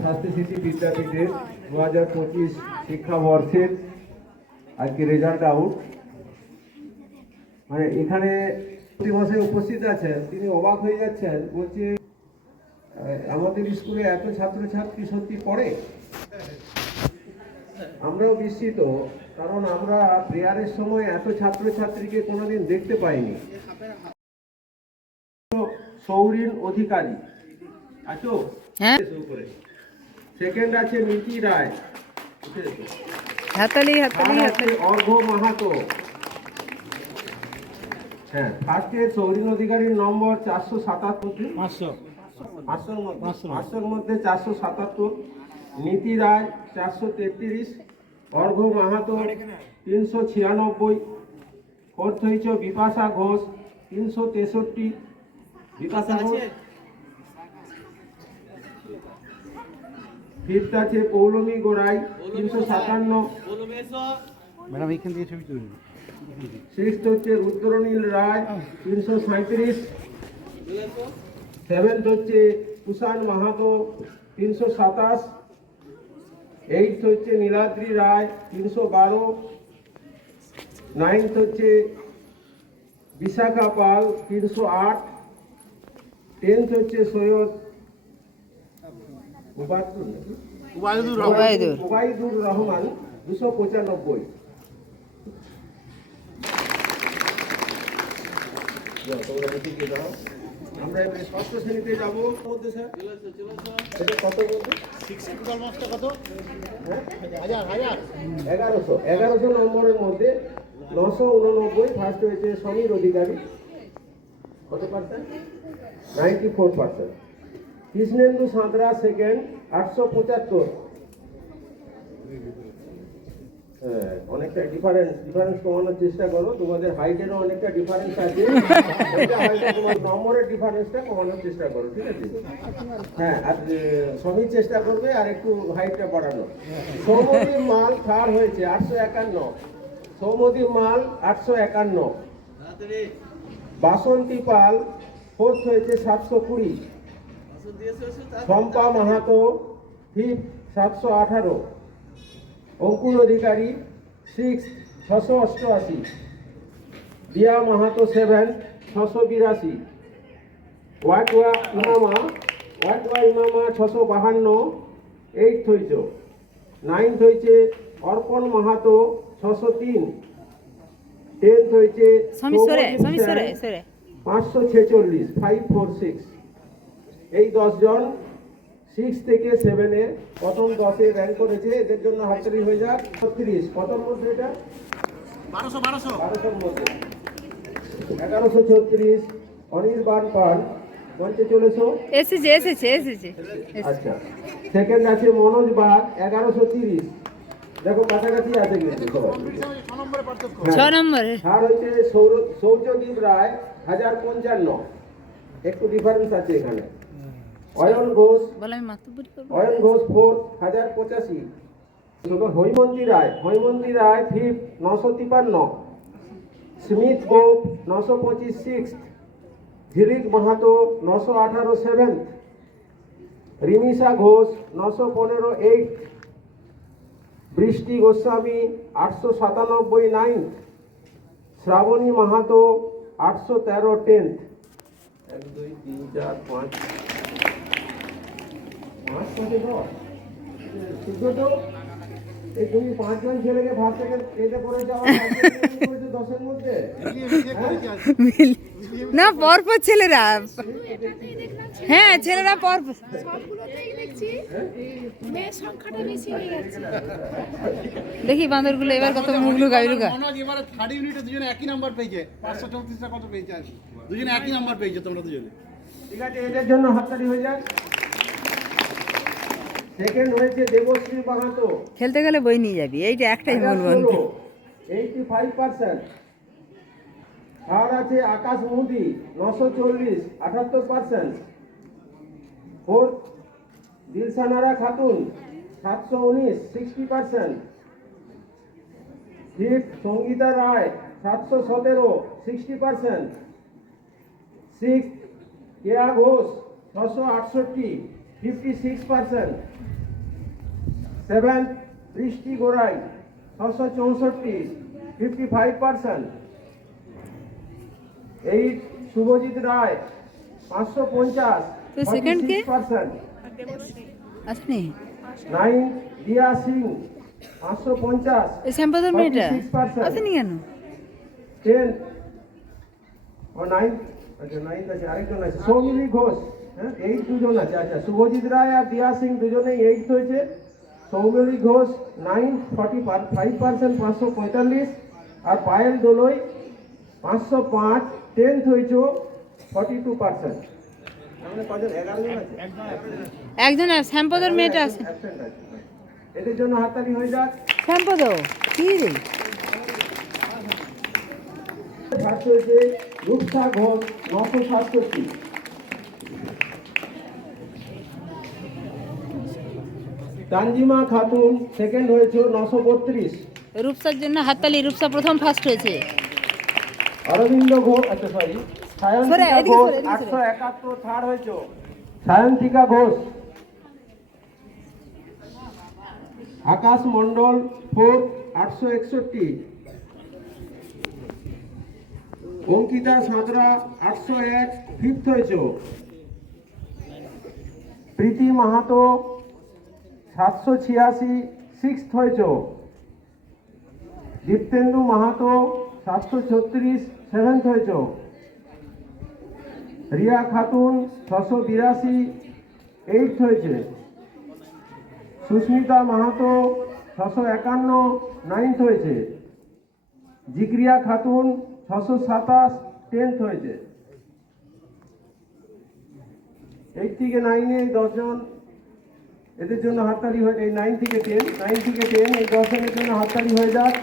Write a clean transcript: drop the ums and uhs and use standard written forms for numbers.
স্বাস্থ্য শিশু বিদ্যাপীঠের 2025 শিক্ষাবর্ষের আজকে রেজাল্ট আউট। মানে এখানে মশাই উপস্থিত আছেন, তিনি অবাক হয়ে যাচ্ছেন, বলছে আমাদের স্কুলে এত ছাত্রছাত্রী সত্যি পড়ে। আমরাও বিস্মিত, কারণ আমরা প্রেয়ারের সময় এত ছাত্রছাত্রীকে কোনোদিন দেখতে পাইনি। সৌরিন অধিকারী আছো? হ্যাঁ। সেকেন্ড আছে নীতি রায়, অর্ঘ্য মাহাতো। হ্যাঁ, ফার্স্টে সৌরিন অধিকারীর নম্বর 477, 500 মধ্যে 477, নীতি রায় 433, অর্ঘ্য মাহাতো 396, ফোর্থ হয়েছে বিপাশা ঘোষ 363, বিপাশা ঘোষ। ফিফথ আছে পৌলমী গোড়াই 357, ম্যাডাম এইখান থেকে ছবি তুলুন। সিক্সথ হচ্ছে রুদ্রনীল রায় 337, সেভেন্থ হচ্ছে কুষাণ মাহাতো 327, এইটথ হচ্ছে নীলাদ্রি রায় 312, নাইনথ হচ্ছে বিশাখা পাল 308, টেন্থ হচ্ছে সৈয়দ ওবায়দুর রহমান 295। আমরা এবারে ষষ্ঠ শ্রেণীতে যাবো। মধ্যে স্যার এটা কত বলতে? কত? 1100 নম্বরের মধ্যে 989 ফার্স্ট হয়েছে সমীর অধিকারী, কত পার্সেন্ট? 94%। কৃষ্ণেন্দু সাঁতরা সেকেন্ড 875। অনেকটা ডিফারেন্স কমানোর চেষ্টা করো, তোমাদের হাইটেরও অনেকটা ডিফারেন্স আছে, তোমার নম্বরের ডিফারেন্সটা কমানোর চেষ্টা করো, ঠিক আছে? হ্যাঁ, আর সমীর চেষ্টা করবে আর একটু হাইটটা বাড়ানো। সৌমদী মাল থার্ড হয়েছে 851, সৌমদী মাল 851, বাসন্তী পাল ফোর্থ হয়েছে 720, শম্পা মাহাতো ফিফথ 718, অঙ্কুর অধিকারী সিক্স 688, দিয়া মাহাতো সেভেন 682, ওয়াটওয়া ইমামা 652, এইটথ হয়েছে। নাইনথ হয়েছে অর্পণ মাহাতো 603, টেন্থ হয়েছে 546, 546। এই 10 জন 6 থেকে 7-এ প্রথম 10-এ র্যাঙ্ক করেছে, এদের জন্য হাততালি হয়ে যাক। 36 কতর মধ্যে এটা? 1200 মধ্যে 1136। অনির্বাণ পান মঞ্চে চলেছো? এসেছে। আচ্ছা, সেকেন্ড আছে মনোজ বাগ 1130, দেখো কাছাকাছি আছে কিন্তু সবাই। 6 নম্বরে থার্ড হচ্ছে সৌর্যদীপ রায় 1055, একটু ডিফারেন্স আছে এখানে। অয়ন ঘোষ 4 1085, হৈমন্তী রায় ফিফথ 953, স্মিথ গোপ 925 সিক্সথ, ঝিলিক মাহাতো 918 সেভেন্থ, রিমিশা ঘোষ 915 এইটথ, বৃষ্টি গোস্বামী 897 নাইনথ, শ্রাবণী মাহাতো 813 টেন্থ। 1 2 3 4 5 তুমি 5 জন ছেলেকে ভাব থেকে এটা করে যাওয়া 10-এর মধ্যে না, পরপর ছেলেরা, হ্যাঁ ছেলেরা পরপর দেখি বাঁদরগুলো এবার কত মুগলু গাইলুগা। এবারে থার্ড ইউনিটে দুজনে একই নাম্বার পেয়েছে, 534টা কত পেয়েছে, দুজনে একই নাম্বার পেয়েছে তোমরা দুজনে, ঠিক আছে? এদের জন্য হাততালি হয়ে যায়। সেকেন্ড হয়েছে দেবশ্রী মাহাতো, খেলতে গেলে বই নিয়ে যাবি, এইটা একটাই মন বন্ধ, 85%। থার্ড আছে আকাশ মোদি 940, 78%। ফোর্থ দিলশানারা খাতুন 719, 60%। ফিফথ সঙ্গীতা রায় 717, 60%। সিক্সথ কেয়া ঘোষ 668, 56%. 7th বৃষ্টি গোড়াই 664, 55%. 8 শুভজিৎ রায় 550, তো second কে? 46%. আসেনি 9 দিয়া সিং 550, এই শ্যামপদর মেয়েটা 46%. আসেনি কেন? 10 ও 9, আচ্ছা 9 আছে, আরেকজন আছে সৌমিলি ঘোষ, হ্যাঁ 8 দুজন আছে। আচ্ছা শুভজিৎ রায় আর দিয়া সিং দুজনেই 8 হয়েছে। সৌমিলি ঘোষ 9 45%, 545, আর পায়েল দোলই 505 10th হয়েছে 42%। তাহলে কজন? 11 জন আছে। একজন আর শ্যামপদর মেয়েটা আছে। Absent আছে। এদের জন্য হাততালি হয়ে যাক। শ্যামপদ কি রে? ফার্স্ট হয়েছে রূপসা ঘোষ 967, তানজিমা খাতুন সেকেন্ড হয়েছে 932, রূপসার জন্য হাততালি, রূপসা প্রথম ফার্স্ট হয়েছে। অরবিন্দ ঘোষ, আচ্ছা সরি, সায়ন্তিকা এদিকে ঘোষ সরে, এদিকে সরে। 871 থার্ড হয়েছে। সায়ন্তিকা ঘোষ, আকাশ মন্ডল 4 861, অঙ্কিতা সাঁতরা 801 ফিফথ হয়েছে। প্রীতি মাহাতো 786 সিক্সথ হয়েছে। দীপ্তেন্দু মাহাতো 736 সেভেন্থ হয়েছে। রিয়া খাতুন 682 এইটথ হয়েছে। সুস্মিতা মাহাতো 651 নাইনথ হয়েছে। জিক্রিয়া খাতুন 627 10th হয়েছে। 8 থেকে 9 এই 10 জন, এদের জন্য হাততালি হয়ে, এই 9 থেকে 10 এই 10 জনের জন্য হাততালি হয়ে যাক।